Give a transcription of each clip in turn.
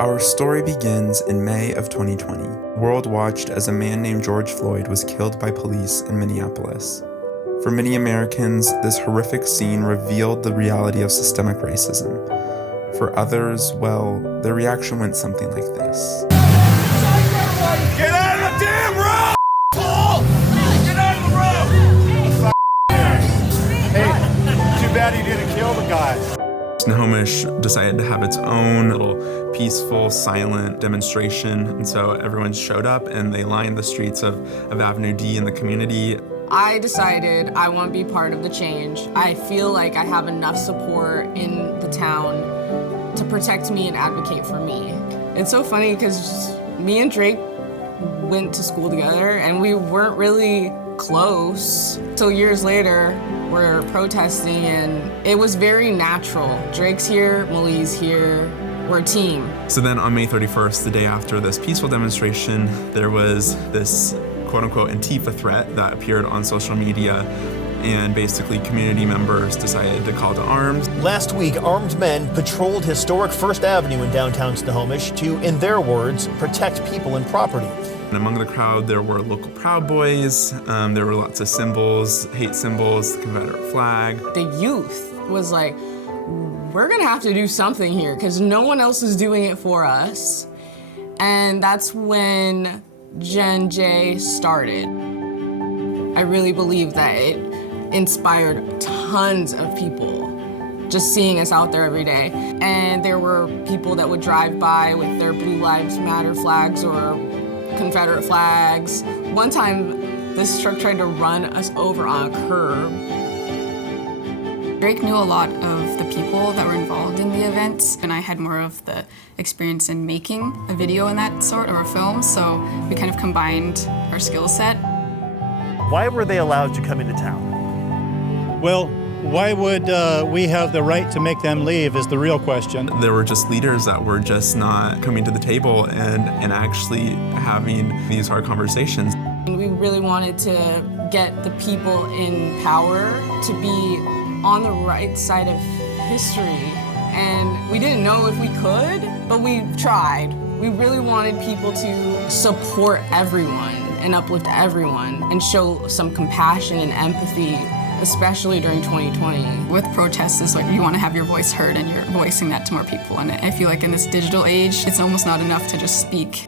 Our story begins in May of 2020. The world watched as a man named George Floyd was killed by police in Minneapolis. For many Americans, this horrific scene revealed the reality of systemic racism. For others, well, their reaction went something like this. Get out of the damn road! Paul! Get out of the road! Hey, too bad he didn't kill the guy. Snohomish decided to have its own little peaceful, silent demonstration, and so everyone showed up and they lined the streets of Avenue D in the community. I decided I want to be part of the change. I feel like I have enough support in the town to protect me and advocate for me. It's so funny because me and Drake went to school together and we weren't really close. So years later, we're protesting and it was very natural. Drake's here, Mahllie's here, we're a team. So then on May 31st, the day after this peaceful demonstration, there was this quote-unquote Antifa threat that appeared on social media, and basically community members decided to call to arms. Last week, armed men patrolled historic First Avenue in downtown Snohomish to, in their words, protect people and property. And among the crowd, there were local Proud Boys, there were lots of symbols, hate symbols, the Confederate flag. The youth was like, we're gonna have to do something here because no one else is doing it for us. And that's when Gen J started. I really believe that it inspired tons of people just seeing us out there every day. And there were people that would drive by with their Blue Lives Matter flags or Confederate flags. One time, this truck tried to run us over on a curb. Drake knew a lot of the people that were involved in the events, and I had more of the experience in making a video in that sort, or a film, so we kind of combined our skill set. Why were they allowed to come into town? Well, why would we have the right to make them leave is the real question. There were just leaders that were just not coming to the table and actually having these hard conversations. We really wanted to get the people in power to be on the right side of history. And we didn't know if we could, but we tried. We really wanted people to support everyone and uplift everyone and show some compassion and empathy, especially during 2020. With protests, is like you want to have your voice heard and you're voicing that to more people. And I feel like in this digital age, it's almost not enough to just speak.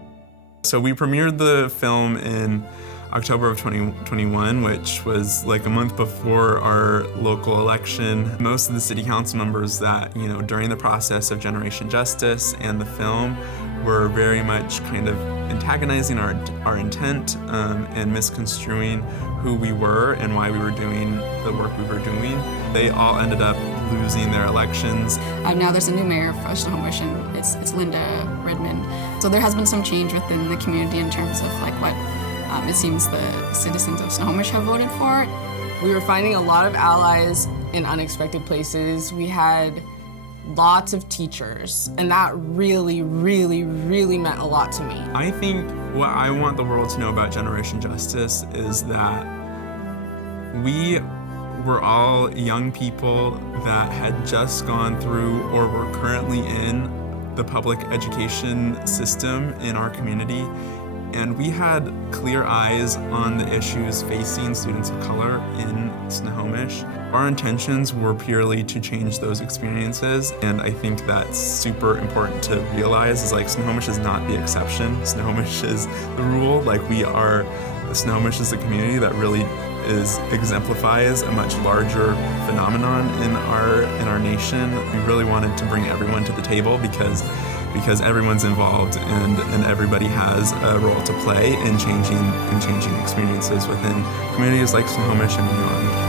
So we premiered the film in October of 2021, which was like a month before our local election. Most of the city council members that, during the process of Generation Justice and the film were very much kind of antagonizing our intent and misconstruing who we were and why we were doing the work we were doing. They all ended up losing their elections. Now there's a new mayor for Snohomish, and it's Linda Redmond. So there has been some change within the community in terms of like what it seems the citizens of Snohomish have voted for. We were finding a lot of allies in unexpected places. We had lots of teachers, and that really, really, really meant a lot to me. I think what I want the world to know about Generation Justice is that we were all young people that had just gone through or were currently in the public education system in our community. And we had clear eyes on the issues facing students of color in Snohomish. Our intentions were purely to change those experiences, and I think that's super important to realize is like Snohomish is not the exception. Snohomish is the rule. Like Snohomish is a community that really exemplifies a much larger phenomenon in our nation. We really wanted to bring everyone to the table because everyone's involved and everybody has a role to play in changing experiences within communities like Snohomish and beyond.